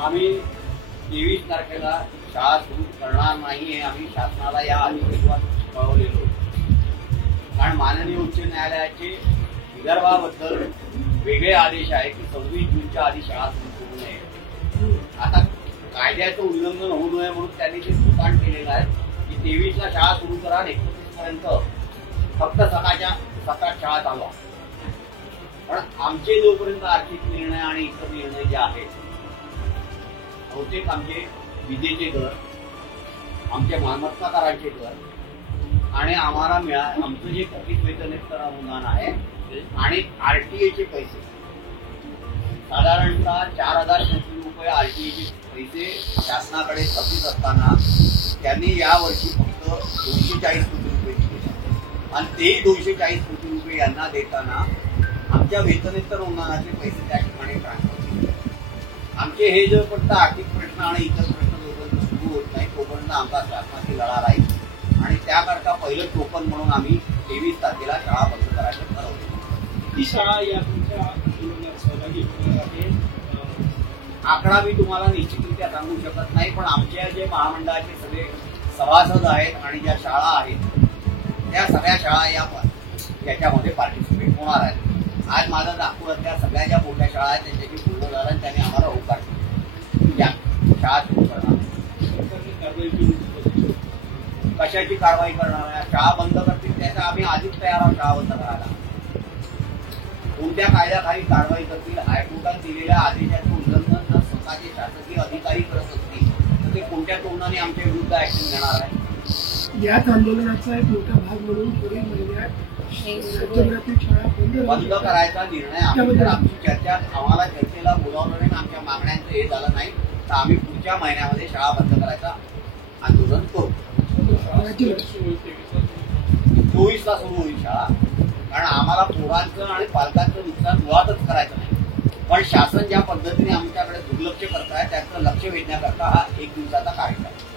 आम्ही 23 तारखेला शाळा सुरू करणार नाही हे आम्ही शासनाला या अधिवेशनात कळवलेलो. कारण माननीय उच्च न्यायालयाचे विदर्भाबद्दल वेगळे आदेश आहे की 26 जूनच्या आधी शाळा सुरू करू नये. आता कायद्याचं उल्लंघन होऊ नये म्हणून त्यांनी ते सुकाण केलेलं आहे की 23ला शाळा सुरू करा आणि 31 पर्यंत फक्त सकाळ शाळा चालवा. पण आमचे जोपर्यंत आर्थिक निर्णय आणि इतर निर्णय जे आहेत, बहुतेक आमचे विजेचे दर, आमचे मालमत्ता कराचे दर आणि आम्हाला आमचं जे थकीत वेतन अनुदान आहे आणि आरटीएचे पैसे, साधारणतः 4,000 कोटी रुपये आरटीएचे पैसे शासनाकडे थकीत असताना त्यांनी यावर्षी फक्त 240 कोटी रुपये दिले आणि तेही 240 कोटी रुपये यांना देताना आमच्या वेतनेतर अनुदानाचे पैसे त्या ठिकाणी ट्रान्सफर केले. आमचे हे जोपर्यंत आर्थिक प्रश्न आणि इतर प्रश्न जोपर्यंत सुरू होत नाही तोपर्यंत आमचा शासनाची लढा राहील आणि त्याकरता पहिलं टोकन म्हणून आम्ही 23 तारखेला शाळा बंद करायचं ठरवलं. ही शाळा या तुमच्या आंदोलनात सहभागी होणार आहे? आकडा मी तुम्हाला निश्चितरित्या सांगू शकत नाही, पण आमच्या जे महामंडळाचे सगळे सभासद आहेत आणि ज्या शाळा आहेत त्या सगळ्या शाळा याच्यामध्ये पार्टिसिपेट होणार आहेत. आज माझा नागपुरातल्या सगळ्या ज्या मोठ्या शाळा आहेत त्यांच्याशी बोलणं झालं आणि त्यांनी आम्हाला होकार दिला शाळा सुरू करणार. कशाची कारवाई करणार आहे? शाळा बंद करतील त्याचा आम्ही आधीच तयार आहोत शाळा बंद करायला. कोणत्या कायद्याखाली कारवाई करतील? हायकोर्टात दिलेल्या आदेशाचं उल्लंघन जर स्वतःचे शासकीय अधिकारी करत असतील तर ते कोणत्या तोंडाने आमच्या विरुद्ध ऍक्शन घेणार आहे? याच आंदोलनाचा एक मोठा भाग म्हणून पुढील महिन्यात राज्यभरातील शाळा बंद करायचा निर्णय आमची चर्चा, आम्हाला चर्चेला बोलावलं नाही, आमच्या मागण्यांचं हे झालं नाही तर आम्ही पुढच्या महिन्यामध्ये शाळा बंद करायचा आंदोलन करू. 24ला सुरू होईल शाळा, कारण आम्हाला पोरांचं आणि पालकांचं नुकसान मुळातच करायचं नाही. पण शासन ज्या पद्धतीने आमच्याकडे दुर्लक्ष करत आहे त्याचं लक्ष वेधण्याकरता हा 1 दिवसाचा कार्यक्रम.